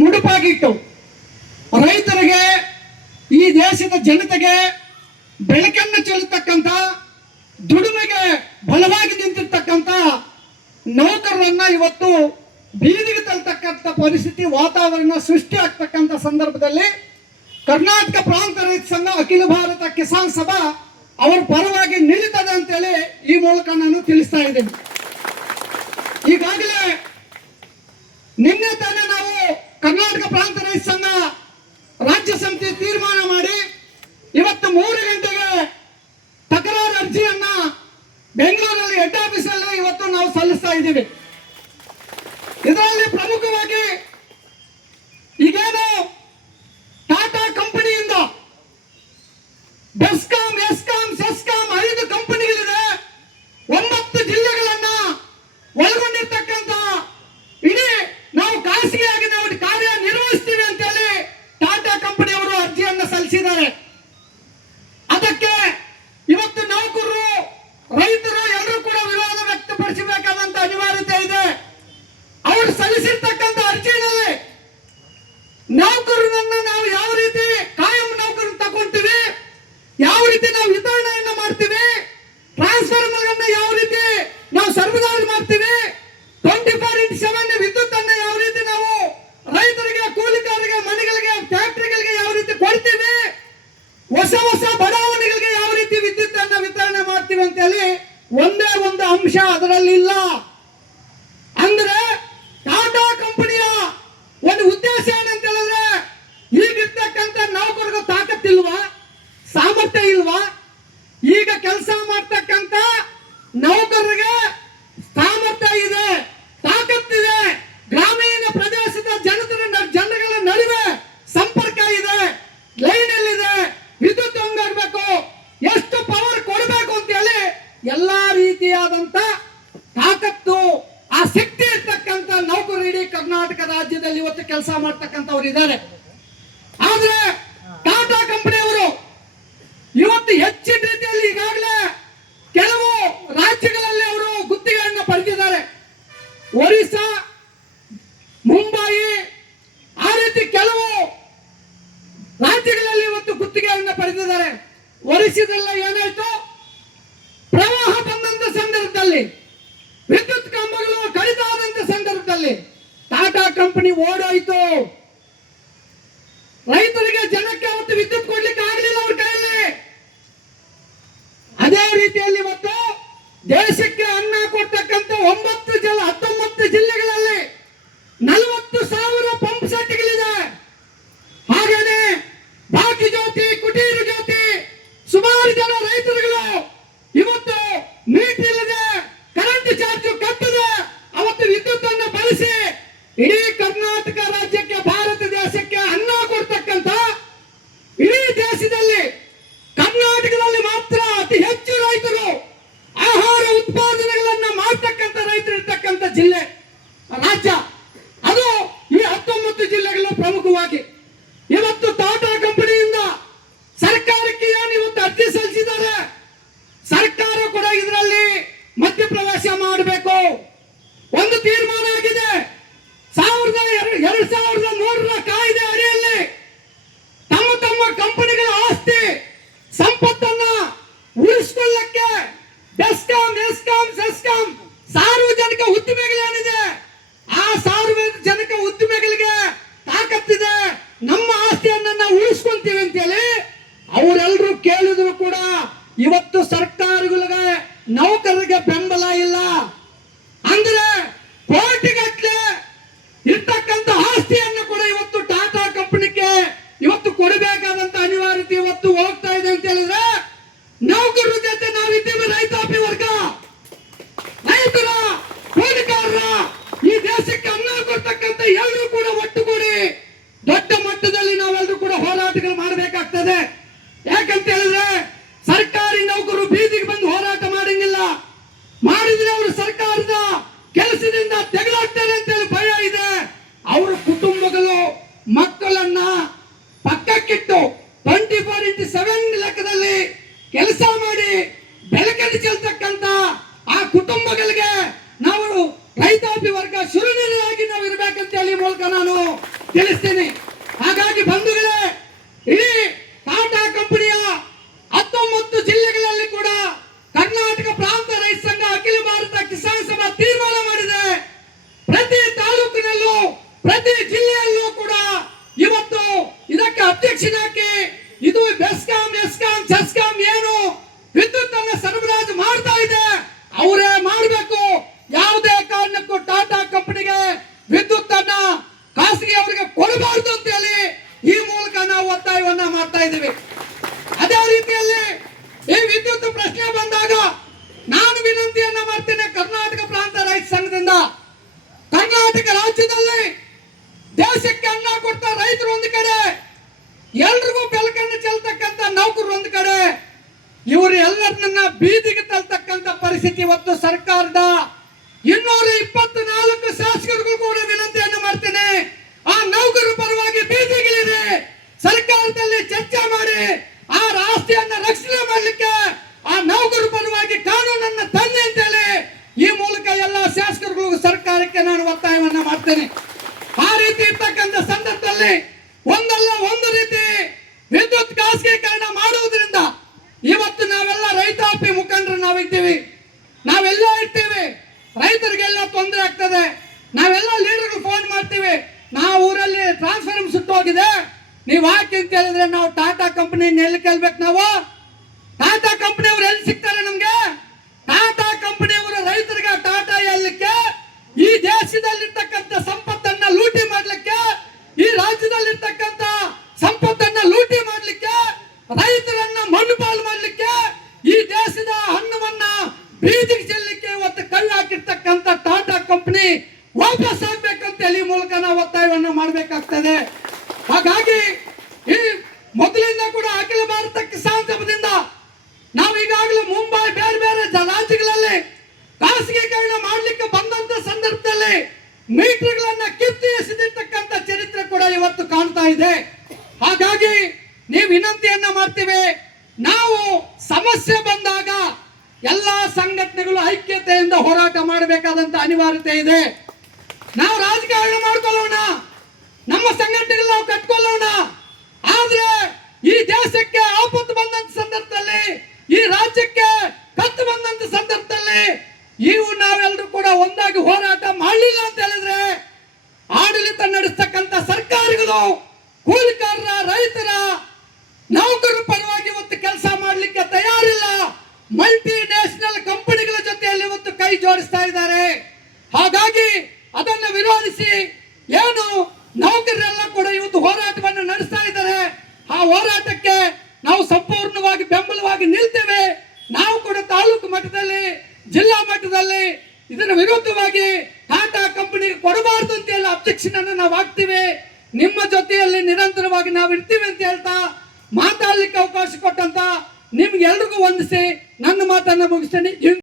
ಮುಡುಪಾಗಿಟ್ಟು ರೈತರಿಗೆ, ಈ ದೇಶದ ಜನತೆಗೆ ಬೆಳಕನ್ನು ಚೆಲ್ಲತಕ್ಕಂಥ, ದುಡಿಮೆಗೆ ಬಲವಾಗಿ ನಿಂತಿರ್ತಕ್ಕಂಥ ನೌಕರರನ್ನ ಇವತ್ತು ಬೀದಿಗೆ ತಳ್ಳತಕ್ಕಂಥ ಪರಿಸ್ಥಿತಿ, ವಾತಾವರಣ ಸೃಷ್ಟಿ ಆಗ್ತಕ್ಕಂಥ ಸಂದರ್ಭದಲ್ಲಿ ಕರ್ನಾಟಕ ಪ್ರಾಂತ ರೈತ ಸಂಘ, ಅಖಿಲ ಭಾರತ ಕಿಸಾನ್ ಸಭಾ ಅವರ ಪರವಾಗಿ ನಿಲ್ಲುತ್ತದೆ ಅಂತೇಳಿ ಈ ಮೂಲಕ ನಾನು ತಿಳಿಸ್ತಾ ಇದ್ದೇನೆ. ಈಗಾಗಲೇ ನಿನ್ನೆ ತಾನೇ ನಾವು ಕರ್ನಾಟಕ ಪ್ರಾಂತ ರೈತ ಸಂಘ ರಾಜ್ಯ ಸಮಿತಿ ತೀರ್ಮಾನ ಮಾಡಿ ಇವತ್ತು 3 ಗಂಟೆಗೆ ತಕರಾರು ಅರ್ಜಿಯನ್ನ ಬೆಂಗಳೂರಲ್ಲಿ ಹೆಡ್ ಆಫೀಸಲ್ಲಿ ಇವತ್ತು ನಾವು ಸಲ್ಲಿಸ್ತಾ ಇದ್ದೀವಿ. ಇದರಲ್ಲಿ ಪ್ರಮುಖವಾಗಿ ಈಗೇನು ಟಾಟಾ ಕಂಪನಿಯಿಂದ ಬೆಸ್ಕಾಂ, ಎಸ್ಕಾಂ, ಸೆಸ್ಕಾಂ 5 ಕಂಪನಿಗಳಿದೆ. 9 ಜಿಲ್ಲೆಗಳನ್ನ ಒಳಗೊಂಡಿರ್ತಕ್ಕಂಥ ಇಡೀ ನಾವು ಖಾಸಗಿಯಾಗಿ ನಾವು ಕಾರ್ಯ ನಿರ್ವಹಿಸ್ತೀವಿ ಅಂತೇಳಿ ಟಾಟಾ ಕಂಪನಿಯವರು ಅರ್ಜಿಯನ್ನು ಸಲ್ಲಿಸಿದ್ದಾರೆ. ಅದಕ್ಕೆ ಇವತ್ತು ನೌಕರರು, ರೈತರು ಎಲ್ಲರೂ ಕೂಡ ವಿರೋಧ ವ್ಯಕ್ತಪಡಿಸಬೇಕಾದಂತ ಅನಿವಾರ್ಯತೆ ಇದೆ. ಅವರು ಸಲ್ಲಿಸಿರ್ತಕ್ಕಂಥ ಅರ್ಜಿಯಲ್ಲಿ ನೌಕರರನ್ನ ನಾವು ಯಾವ ರೀತಿ ಕಾಯಂ ನೌಕರನ್ನ ತಗೊಂತೀವಿ, ಯಾವ ರೀತಿ ನಾವು ವಿತರಣೆಯನ್ನ ಮಾಡ್ತೀವಿ, ಟ್ರಾನ್ಸ್ಫಾರ್ಮರ್ ಅನ್ನ ಯಾವ ರೀತಿ ನಾವು ಸರ್ವದಾರಿ ಮಾಡ್ತೀವಿ, 24x7 ವಿದ್ಯುತ್ ಅನ್ನ ಯಾವ ರೀತಿ ನಾವು ರೈತರಿಗೆ, ಕೂಲಿಕಾರರಿಗೆ, ಮನೆಗಳಿಗೆ, ಫ್ಯಾಕ್ಟರಿಗಳಿಗೆ ಯಾವ ರೀತಿ ಕೊಡ್ತೀವಿ, ಹೊಸ ಹೊಸ ಬಡಾವಣೆಗಳಿಗೆ ಯಾವ ರೀತಿ ವಿದ್ಯುತ್ ಅನ್ನ ವಿತರಣೆ ಮಾಡ್ತೀವಿ ಅಂತ ಹೇಳಿ ಒಂದೇ ಒಂದು ಅಂಶ ಅದರಲ್ಲಿ ಇಲ್ಲ. ಅಂದ್ರೆ ಟಾಟಾ ಕಂಪನಿಯ ಒಂದು ಉದ್ದೇಶ ಏನಂತ ಹೇಳಿದ್ರೆ, ಈಗಿರ್ತಕ್ಕಂಥ ನೌಕರರಿಗೆ ತಾಕತ್ತಿಲ್ವಾ, ಸಾಮರ್ಥ್ಯ ಇಲ್ವಾ? ಈಗ ಕೆಲಸ ಮಾಡ್ತಕ್ಕಂಥ ನೌಕರರಿಗೆ ಸಾಮರ್ಥ್ಯ ಇದೆ, ತಾಕತ್ತಿದೆ, ಗ್ರಾಮೀಣ ಪ್ರದೇಶದ ಜನಗಳ ನಡುವೆ ಸಂಪರ್ಕ ಇದೆ, ಲೈನ್ ಎಲ್ಲಿದೆ, ವಿದ್ಯುತ್ ಹಂಗಾಗಬೇಕು, ಎಷ್ಟು ಪವರ್ ಕೊಡಬೇಕು ಅಂತ ಹೇಳಿ ಎಲ್ಲಾ ರೀತಿಯಾದಂತ ತಾಕತ್ತು, ಆ ಶಕ್ತಿ ಇರ್ತಕ್ಕಂಥ ನೌಕರರು ಇಡೀ ಕರ್ನಾಟಕ ರಾಜ್ಯದಲ್ಲಿ ಇವತ್ತು ಕೆಲಸ ಮಾಡ್ತಕ್ಕಂಥವ್ರು ಇದ್ದಾರೆ. ಆದ್ರೆ ಟಾಟಾ ಕಂಪನಿಯವರು ಇವತ್ತು ಹೆಚ್ಚಿನ ರೀತಿಯಲ್ಲಿ ಈಗಾಗಲೇ ಕೆಲವು ರಾಜ್ಯಗಳಲ್ಲಿ ಅವರು ಗುತ್ತಿಗೆಯನ್ನು ಪಡೆದಿದ್ದಾರೆ. ಒರಿಸ್ಸಾ, ಮುಂಬಯಿ, ಆ ರೀತಿ ಕೆಲವು ರಾಜ್ಯಗಳಲ್ಲಿ ಇವತ್ತು ಗುತ್ತಿಗೆಯನ್ನು ಪಡೆದಿದ್ದಾರೆ. ಒರಿಸ್ಸಾದಲ್ಲಿ ಏನಾಯ್ತು, ಪ್ರವಾಹ ಬಂದಂತ ಸಂದರ್ಭದಲ್ಲಿ, ವಿದ್ಯುತ್ ಕಂಬಗಳು ಕಡಿದಾದಂತ ಸಂದರ್ಭದಲ್ಲಿ ಟಾಟಾ ಕಂಪನಿ ಓಡೋಯ್ತು. ರೈತರಿಗೆ, ಜನಕ್ಕೆ ಅವತ್ತು ವಿದ್ಯುತ್ ಕೊಡ್ಲಿಕ್ಕೆ ಆಗಲಿಲ್ಲ ಅವ್ರ ಕೈಯಲ್ಲಿ. ಅದೇ ರೀತಿಯಲ್ಲಿ ಇವತ್ತು ದೇಶಕ್ಕೆ ಅನ್ನ ಕೊಡ್ತಕ್ಕಂಥ 19 ಜಿಲ್ಲೆಗಳಲ್ಲಿ 40,000 ಪಂಪ್ ಸೆಟ್ಗಳಿದೆ. ಹಾಗೇನೆ ಭಾಗ್ಯ ಜ್ಯೋತಿ, ಕುಟೀರ ಜ್ಯೋತಿ, ಸುಮಾರು ಜನ ರೈತರುಗಳು ಇವತ್ತು ಮೀಟರ್ ಇಲ್ಲದೆ, ಕರೆಂಟ್ ಚಾರ್ಜ್ ಕಟ್ಟದೆ ಅವತ್ತು ವಿದ್ಯುತ್ ಅನ್ನು ಬಳಸಿ ಇಡೀ ಕರ್ನಾಟಕ ರಾಜ್ಯಕ್ಕೆ, ಭಾರತ ದೇಶಕ್ಕೆ ಅನ್ನ ಕೊಡ್ತಕ್ಕಂಥ, ಇಡೀ ದೇಶದಲ್ಲಿ ಕರ್ನಾಟಕದಲ್ಲಿ ಮಾತ್ರ ಅತಿ ಹೆಚ್ಚು ರೈತರು ಆಹಾರ ಉತ್ಪಾದನೆಗಳನ್ನ ಮಾಡ್ತಕ್ಕಂಥ ರೈತರು ಇರ್ತಕ್ಕಂಥ ಜಿಲ್ಲೆ, ರಾಜ್ಯ ಅದು ಈ 19 ಜಿಲ್ಲೆಗಳು ಪ್ರಮುಖವಾಗಿ. ಇವತ್ತು ಟಾಟಾ ಕಂಪನಿಯಿಂದ ಸರ್ಕಾರಕ್ಕೆ ಏನು ಇವತ್ತು ಅರ್ಜಿ ಸಲ್ಲಿಸಿದ್ದಾರೆ, ಸರ್ಕಾರ ಕೂಡ ಇದರಲ್ಲಿ ಮಧ್ಯಪ್ರವೇಶ ಮಾಡಬೇಕು. ಒಂದು ತೀರ್ಮಾನ ಆಗಿದೆ. 2003ರ ಕಾಯ್ದೆ ಅಡಿಯಲ್ಲಿ ತಮ್ಮ ಕಂಪನಿಗಳ ಆಸ್ತಿ ಸಂಪತ್ತನ್ನ ಉಳಿಸಿಕೊಳ್ಳಕ್ಕೆ ಬೆಸ್ಕಾಂ, ಎಸ್ಕಾಂ, ಸೆಸ್ಕಾಂ ಸಾರ್ವಜನಿಕ ಉದ್ದಿಮೆಗಳೇನಿದೆ, ಆ ಸಾರ್ವಜನಿಕ ಉದ್ದಿಮೆಗಳಿಗೆ ತಾಕತ್ತಿದೆ, ನಮ್ಮ ಆಸ್ತಿಯನ್ನ ನಾವು ಉಳಿಸ್ಕೊಂತೀವಿ ಅಂತೇಳಿ ಅವರೆಲ್ಲರೂ ಕೇಳಿದ್ರು ಕೂಡ ಇವತ್ತು ಸರ್ಕಾರಗಳಿಗೆ, ನೌಕರರಿಗೆ ಬೆಂಬಲ ಇಲ್ಲ. ಅಂದ್ರೆ ಕೋಟಿಗಟ್ಟಲೆ ಇರ್ತಕ್ಕಂಥ ಆಸ್ತಿಯನ್ನು ಕೂಡ ಇವತ್ತು ಟಾಟಾ ಕಂಪನಿಗೆ ಇವತ್ತು ಕೊಡಬೇಕಾದಂತ ಅನಿವಾರ್ಯತೆ ಇವತ್ತು ಹೋಗ್ತಾ ಇದೆ ಅಂತ ಹೇಳಿದ್ರೆ, ನೌಕರರ ಜೊತೆ ನಾವಿದ್ದೀವಿ. ರೈತಾಪಿ ವರ್ಗ, ರೈತರ, ಕೂಲಿಕಾರರ, ಈ ದೇಶಕ್ಕೆ ಅನ್ನ ಕೊಡ್ತಕ್ಕಂಥ ಎಲ್ಲರೂ ಕೂಡ ಒಟ್ಟುಗೂಡಿ ದೊಡ್ಡ ಮಟ್ಟದಲ್ಲಿ ನಾವೆಲ್ಲರೂ ಕೂಡ ಹೋರಾಟಗಳು ಮಾಡಬೇಕಾಗ್ತದೆ. ಯಾಕಂತ ಹೇಳಿದ್ರೆ ಸರ್ಕಾರಿ ನೌಕರರು ಬೀದಿಗೆ ಬಂದು ಹೋರಾಟ ಮಾಡಂಗಿಲ್ಲ. ಮಾಡಿದ್ರೆ ಅವರು ಸರ್ಕಾರದ ಕೆಲಸದಿಂದ ತೆಗೆದಾಕ್ತಾರೆ ಅಂತೇಳಿ ಭಯ ಇದೆ. ಅವರ ಕುಟುಂಬಗಳು, ಮಕ್ಕಳನ್ನ ಪಕ್ಕಕ್ಕಿಟ್ಟು 24x7 ಲೆಕ್ಕದಲ್ಲಿ ಕೆಲಸ ಮಾಡಿ ಬೆಳಕನ್ನು ಚೆಲ್ತಕ್ಕಂತ ಆ ಕುಟುಂಬಗಳಿಗೆ ನಾವು ರೈತಾಪಿ ವರ್ಗ ಶುರುನಿರಾಗಿ ನಾವು ಇರಬೇಕಂತ ಹೇಳಿ ಮೂಲಕ ನಾನು ತಿಳಿಸ್ತೀನಿ. ಹಾಗಾಗಿ ಬಂಧುಗಳೇ, ಇಡೀ ಟಾಟಾ ಕಂಪನಿಯ 19 ಜಿಲ್ಲೆಗಳಲ್ಲಿ ಕೂಡ ಕರ್ನಾಟಕ ಪ್ರಾಂತ ರೈತ ಸಂಘ ಅಖಿಲ ಭಾರತ ಕಿಸಾನ್ ಸಭಾ ತೀರ್ಮಾನ ಮಾಡಿದೆ. ಪ್ರತಿ ತಾಲೂಕಿನಲ್ಲೂ ಪ್ರತಿ ಜಿಲ್ಲೆಯಲ್ಲೂ ಕೂಡ ಇವತ್ತು ಇದಕ್ಕೆ ಅಬ್ಜೆಕ್ಷನ್ ಹಾಕಿ, ಇದು ಬೆಸ್ಕಾಂ ಎಸ್ಕಾಂ ಸೆಸ್ಕಾಂ ಏನು ವಿದ್ಯುತ್ ಅನ್ನು ಸರಬರಾಜು ಮಾಡ್ತಾ ಇದೆ ಅವರೇ ಮಾಡಬೇಕು. ಯಾವುದೇ ಕಾರಣಕ್ಕೂ ಟಾಟಾ ಕಂಪನಿಗೆ ವಿದ್ಯುತ್ ಅನ್ನ ಖಾಸಗಿ ಅವರಿಗೆ ಕೊಡಬಾರದು ಅಂತ ಹೇಳಿ ಈ ಮೂಲಕ ನಾವು ಒತ್ತಾಯವನ್ನ ಮಾಡ್ತಾ ಇದ್ದೀವಿ. ಅದೇ ರೀತಿಯಲ್ಲಿ ಈ ವಿದ್ಯುತ್ ಪ್ರಶ್ನೆ ಬಂದಾಗ ನಾನು ವಿನಂತಿಯನ್ನ ಮಾಡ್ತೇನೆ ಕರ್ನಾಟಕ ಪ್ರಾಂತ ರೈತ ಸಂಘದಿಂದ. ಕರ್ನಾಟಕ ರಾಜ್ಯದಲ್ಲಿ ದೇಶಕ್ಕೆ ಅನ್ನ ಕೊಡ್ತಾ ರೈತರು ಒಂದು ಕಡೆ, ಎಲ್ರಿಗೂ ಬೆಳಕನ್ನು ಚೆಲ್ತಕ್ಕಂತ ನೌಕರರು ಒಂದು ಕಡೆ, ಇವರು ಎಲ್ಲರನ್ನ ಬೀದಿಗೆ ತಳ್ತಕ್ಕಂತ ಪರಿಸ್ಥಿತಿ ಇವತ್ತು ಸರ್ಕಾರದ 224 ಶಾಸಕರಿಗೂ ಕೂಡ ವಿನಂತಿಯನ್ನು ಮಾಡ್ತೇನೆ. ಆ ನೌಕರರ ಪರವಾಗಿ ಬೀದಿಗಿಳಿದೆ, ಸರ್ಕಾರದಲ್ಲಿ ಚರ್ಚೆ ಮಾಡಿ ಆ ಆಸ್ತಿಯನ್ನ ರಕ್ಷಣೆ ಮಾಡಲಿಕ್ಕೆ ಆ ನೌಕರರ ಪರವಾಗಿ ಕಾನೂನನ್ನ ತನ್ನಿ ಅಂತೇಳಿ ಈ ಮೂಲಕ ಎಲ್ಲ ಶಾಸಕರುಗಳಿಗೂ ಸರ್ಕಾರಕ್ಕೆ ನಾನು ಒತ್ತಾಯವನ್ನ ಮಾಡ್ತೇನೆ. ಆ ರೀತಿ ಇರ್ತಕ್ಕಂಥ ಸಂದರ್ಭದಲ್ಲಿ ಒಂದಲ್ಲ ಒಂದು ರೀತಿ ವಿದ್ಯುತ್ ಖಾಸಗೀಕರಣ ಮಾಡುವುದರಿಂದ ಇವತ್ತು ನಾವೆಲ್ಲ ರೈತಾಪಿ ಮುಖಂಡರು ನಾವಿದ್ದೀವಿ, ನಾವೆಲ್ಲ ಇರ್ತೀವಿ, ರೈತರಿಗೆಲ್ಲ ತೊಂದರೆ ಆಗ್ತದೆ. ನಾವೆಲ್ಲ ಲೀಡರ್ಗಳು ಫೋನ್ ಮಾಡ್ತೀವಿ, ನಾವು ಊರಲ್ಲಿ ಟ್ರಾನ್ಸ್ಫಾರ್ಮರ್ ಸುಟ್ಟೋಗಿದೆ, ನೀವು ಹಾಕಿ ಅಂತ ಹೇಳಿದ್ರೆ ನಾವು ಟಾಟಾ ಕಂಪನಿ ಎಲ್ಲಿ ಕೇಳ್ಬೇಕು? ನಾವು ಟಾಟಾ ಕಂಪನಿಯವರು ಎಲ್ಲಿ ಸಿಗ್ತಾರೆ ನಮ್ಗೆ? ಟಾಟಾ ಕಂಪನಿಯವರು ರೈತರಿಗೆ ಟಾಟಾ ಹೇಳಲಿಕ್ಕೆ, ಈ ದೇಶದಲ್ಲಿರ್ತಕ್ಕಂಥ ಸಂಪತ್ತನ್ನ ಲೂಟಿ ಮಾಡ್ಲಿಕ್ಕೆ, ಈ ರಾಜ್ಯದಲ್ಲಿರ್ತಕ್ಕಂಥ ಸಂಪತ್ತನ್ನ ಲೂಟಿ ಮಾಡ್ಲಿಕ್ಕೆ, ರೈತರನ್ನ ಮಣ್ಣುಪಾಲು ಮಾಡ್ಲಿಕ್ಕೆ, ಈ ದೇಶದ ಹಣ್ಣವನ್ನ ಬೀದಿಗೆ ಚೆಲ್ಲಲಿಕ್ಕೆ ಇವತ್ತು ಕಳ್ಳ ಹಾಕಿರ್ತಕ್ಕಂಥ ಟಾಟಾ ಕಂಪನಿ ವಾಪಸ್ ಆಗ್ಬೇಕಂತ ಹೇಳಿ ಮೂಲಕ ನಾವು ಒತ್ತಾಯವನ್ನ ಮಾಡಬೇಕಾಗ್ತದೆ. ಹಾಗಾಗಿ ಈ ಮೊದಲಿಂದ ಕೂಡ ಅಖಿಲ ಭಾರತ ಕಿಸಾನ್ ಸಭಾದಿಂದ ನಾವು ಈಗಾಗಲೇ ಮುಂಬೈ ಬೇರೆ ಬೇರೆ ರಾಜ್ಯಗಳಲ್ಲಿ ಖಾಸಗೀಕರಣ ಮಾಡ್ಲಿಕ್ಕೆ ಬಂದಂತ ಸಂದರ್ಭದಲ್ಲಿ ಮೀಟರ್ಗಳನ್ನ ಕಿತ್ತು ಎಸೆದಿರ್ತಕ್ಕಂಥ ಚರಿತ್ರೆ ಕೂಡ ಇವತ್ತು ಕಾಣ್ತಾ ಇದೆ. ಹಾಗಾಗಿ ನೀವು ವಿನಂತಿಯನ್ನ ಮಾಡ್ತೀವಿ, ನಾವು ಸಮಸ್ಯೆ ಬಂದಾಗ ಎಲ್ಲಾ ಸಂಘಟನೆಗಳು ಐಕ್ಯತೆಯಿಂದ ಹೋರಾಟ ಮಾಡಬೇಕಾದಂತ ಅನಿವಾರ್ಯತೆ ಇದೆ. ನಾವು ರಾಜಕಾರಣ ಮಾಡ್ಕೊಳ್ಳೋಣ, ನಮ್ಮ ಸಂಘಟನೆಗಳು ನಾವು ಕಟ್ಕೊಳ್ಳೋಣ, ಆದ್ರೆ ಈ ದೇಶಕ್ಕೆ ಆಪತ್ತು ಬಂದಂತ ಸಂದರ್ಭದಲ್ಲಿ, ಈ ರಾಜ್ಯಕ್ಕೆ ಕತ್ತು ಬಂದಂತ ಸಂದರ್ಭದಲ್ಲಿ ನಾವೆಲ್ಲರೂ ಕೂಡ ಒಂದಾಗಿ ಹೋರಾಟ ಮಾಡಲಿಲ್ಲ ಅಂತ ಹೇಳಿದ್ರೆ ಆಡಳಿತ ನಡೆಸ್ತಕ್ಕಂಥ ಸರ್ಕಾರಗಳು ಕೂಲಿಕಾರರ, ರೈತರ, ನೌಕರರ ಪರವಾಗಿ ಇವತ್ತು ಕೆಲಸ ಮಾಡಲಿಕ್ಕೆ ತಯಾರಿಲ್ಲ. ಮಲ್ಟಿ ನ್ಯಾಷನಲ್ ಕಂಪನಿಗಳ ಜೊತೆಯಲ್ಲಿ ಇವತ್ತು ಕೈ ಜೋಡಿಸ್ತಾ ಇದ್ದಾರೆ. ಹಾಗಾಗಿ ಅದನ್ನು ವಿರೋಧಿಸಿ ಏನು ನೌಕರರೆಲ್ಲ ಕೂಡ ಇವತ್ತು ಹೋರಾಟವನ್ನು ನಡೆಸ್ತಾ ಇದ್ದಾರೆ. ಆ ಹೋರಾಟಕ್ಕೆ ನಾವು ಸಂಪೂರ್ಣವಾಗಿ ಬೆಂಬಲವಾಗಿ ನಿಲ್ತೇವೆ. ನಾವು ಕೂಡ ತಾಲೂಕು ಮಟ್ಟದಲ್ಲಿ, ಜಿಲ್ಲಾ ಮಟ್ಟದಲ್ಲಿ ಇದರ ವಿರುದ್ಧವಾಗಿ ಟಾಟಾ ಕಂಪನಿಗೆ ಕೊಡಬಾರದು ಅಂತ ಹೇಳಿ ಅಬ್ಜೆಕ್ಷನ್ ಅನ್ನು ನಾವು ಹಾಕ್ತೀವಿ. ನಿಮ್ಮ ಜೊತೆಯಲ್ಲಿ ನಿರಂತರವಾಗಿ ನಾವು ಇರ್ತೀವಿ ಅಂತ ಹೇಳ್ತಾ ಮಾತಾಡ್ಲಿಕ್ಕೆ ಅವಕಾಶ ಕೊಟ್ಟಂತ ನಿಮ್ಗೆ ಎಲ್ರಿಗೂ ವಂದಿಸಿ ನನ್ನ ಮಾತನ್ನ ಮುಗಿಸ್ತೇನೆ.